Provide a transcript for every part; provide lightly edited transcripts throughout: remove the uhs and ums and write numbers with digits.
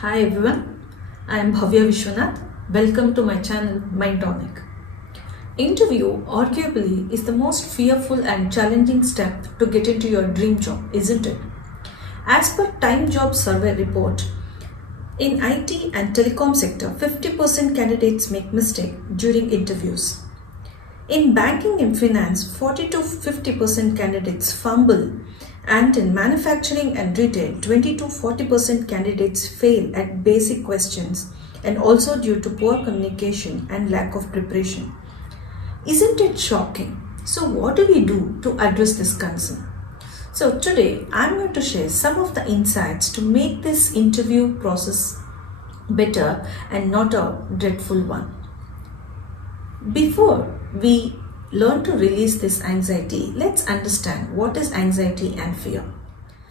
Hi everyone, I am Bhavya Vishwanath. Welcome to my channel Tonic. Interview arguably is the most fearful and challenging step to get into your dream job, isn't it? As per Time Job Survey report, in IT and telecom sector, 50% candidates make mistake during interviews. In banking and finance, 40 to 50% candidates fumble, and in manufacturing and retail, 20 to 40% candidates fail at basic questions, and also due to poor communication and lack of preparation. Isn't it shocking? So what do we do to address this concern? So today I'm going to share some of the insights to make this interview process better and not a dreadful one. Before we learn to release this anxiety, let's understand what is anxiety and fear.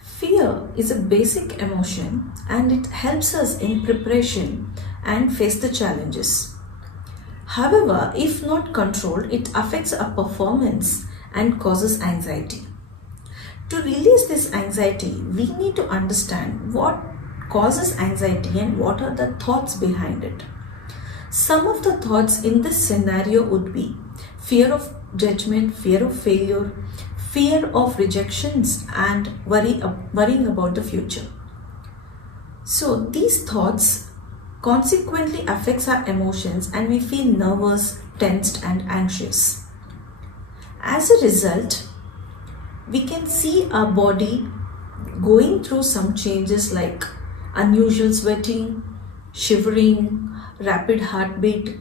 Fear is a basic emotion and it helps us in preparation and face the challenges. However, if not controlled, it affects our performance and causes anxiety. To release this anxiety, we need to understand what causes anxiety and what are the thoughts behind it. Some of the thoughts in this scenario would be fear of judgment, fear of failure, fear of rejections, and worrying about the future. So these thoughts consequently affects our emotions and we feel nervous, tensed, and anxious. As a result, we can see our body going through some changes like unusual sweating, shivering, rapid heartbeat,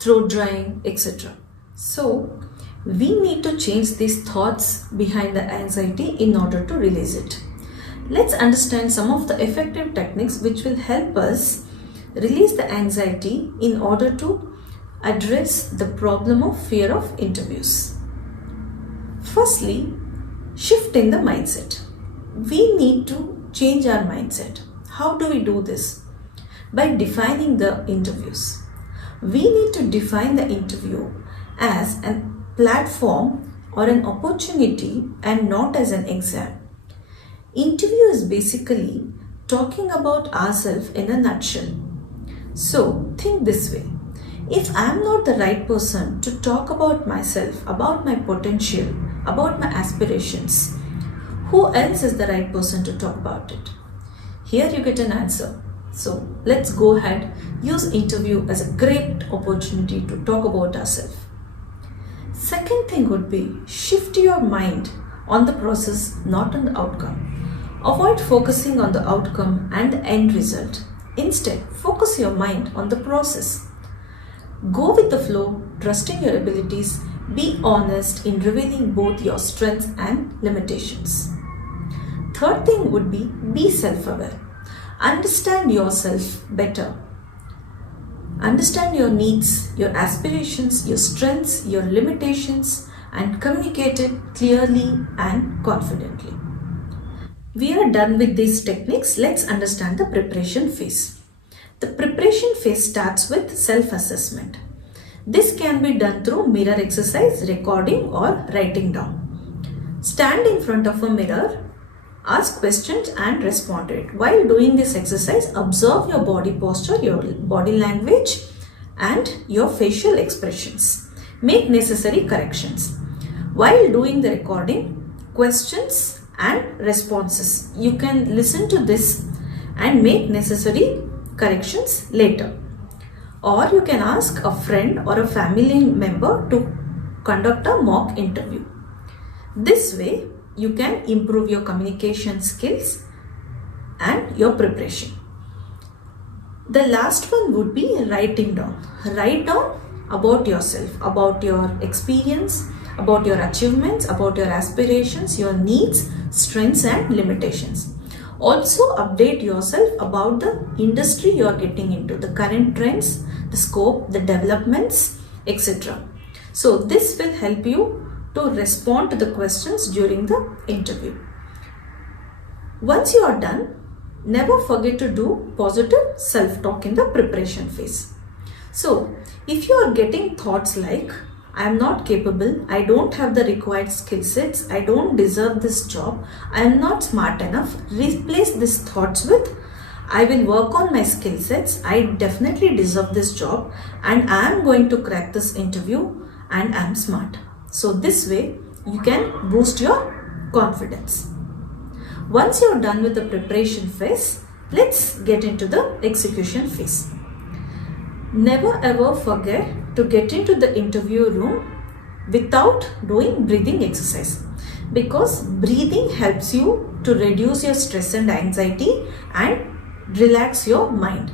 throat drying, etc. So we need to change these thoughts behind the anxiety in order to release it. Let's understand some of the effective techniques which will help us release the anxiety in order to address the problem of fear of interviews. Firstly, shift in the mindset. We need to change our mindset. How do we do this? By defining the interviews. We need to define the interview as a platform or an opportunity and not as an exam. Interview is basically talking about ourselves in a nutshell. So think this way. If I am not the right person to talk about myself, about my potential, about my aspirations, who else is the right person to talk about it? Here you get an answer. So let's go ahead, use interview as a great opportunity to talk about ourselves. Second thing would be shift your mind on the process, not on the outcome. Avoid focusing on the outcome and the end result. Instead, focus your mind on the process. Go with the flow, trusting your abilities, be honest in revealing both your strengths and limitations. Third thing would be self-aware. Understand yourself better. Understand your needs, your aspirations, your strengths, your limitations, and communicate it clearly and confidently. We are done with these techniques. Let's understand the preparation phase. The preparation phase starts with self-assessment. This can be done through mirror exercise, recording, or writing down. Stand in front of a mirror, ask questions and respond to it. While doing this exercise, observe your body posture, your body language, and your facial expressions. Make necessary corrections. While doing the recording, questions and responses, you can listen to this and make necessary corrections later. Or you can ask a friend or a family member to conduct a mock interview. This way, you can improve your communication skills and your preparation. The last one would be writing down. Write down about yourself, about your experience, about your achievements, about your aspirations, your needs, strengths and limitations. Also update yourself about the industry you are getting into, the current trends, the scope, the developments, etc. So this will help you to respond to the questions during the interview. Once you are done, never forget to do positive self-talk in the preparation phase. So if you are getting thoughts like, I am not capable, I don't have the required skill sets, I don't deserve this job, I am not smart enough, replace these thoughts with, I will work on my skill sets. I definitely deserve this job and I am going to crack this interview and I am smart. So this way you can boost your confidence. Once you're done with the preparation phase, let's get into the execution phase. Never ever forget to get into the interview room without doing breathing exercise, because breathing helps you to reduce your stress and anxiety and relax your mind.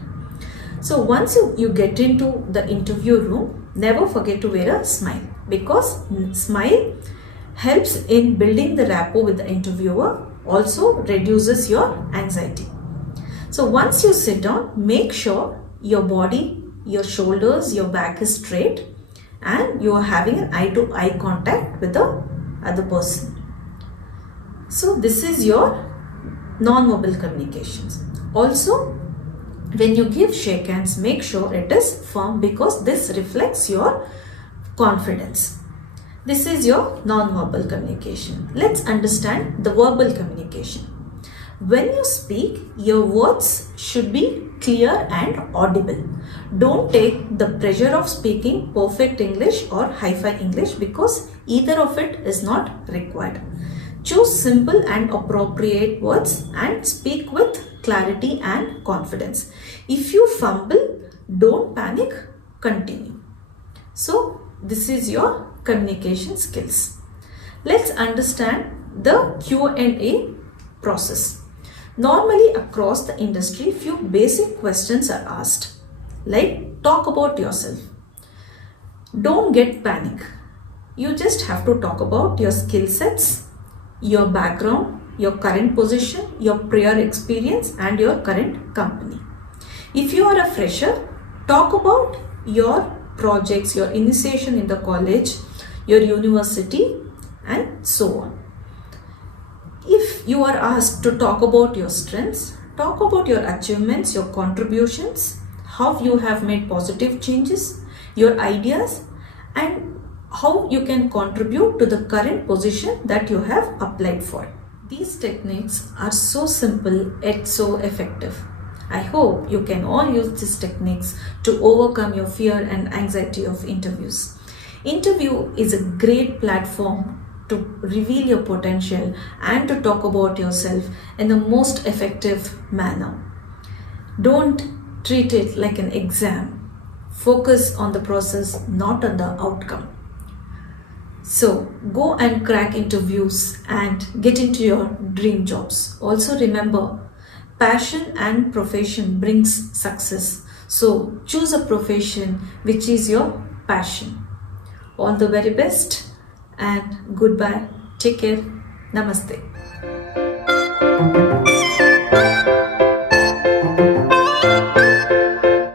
So once you get into the interview room, never forget to wear a smile, because smile helps in building the rapport with the interviewer, also reduces your anxiety. So once you sit down, make sure your body, your shoulders, your back is straight and you are having an eye-to-eye contact with the other person. So this is your non-verbal communications. Also, when you give shake hands, make sure it is firm, because this reflects your confidence. This is your non-verbal communication. Let's understand the verbal communication. When you speak, your words should be clear and audible. Don't take the pressure of speaking perfect English or hi-fi English, because either of it is not required. Choose simple and appropriate words and speak with clarity and confidence. If you fumble, don't panic, continue. So this is your communication skills. Let's understand the Q&A process. Normally across the industry, few basic questions are asked, like talk about yourself. Don't get panic. You just have to talk about your skill sets, your background, your current position, your prior experience and your current company. If you are a fresher, talk about your projects, your initiation in the college, your university and so on. If you are asked to talk about your strengths, talk about your achievements, your contributions, how you have made positive changes, your ideas and how you can contribute to the current position that you have applied for. These techniques are so simple yet so effective. I hope you can all use these techniques to overcome your fear and anxiety of interviews. Interview is a great platform to reveal your potential and to talk about yourself in the most effective manner. Don't treat it like an exam. Focus on the process, not on the outcome. So go and crack interviews and get into your dream jobs. Also remember, passion and profession brings success. So choose a profession which is your passion. All the very best and goodbye. Take care. Namaste.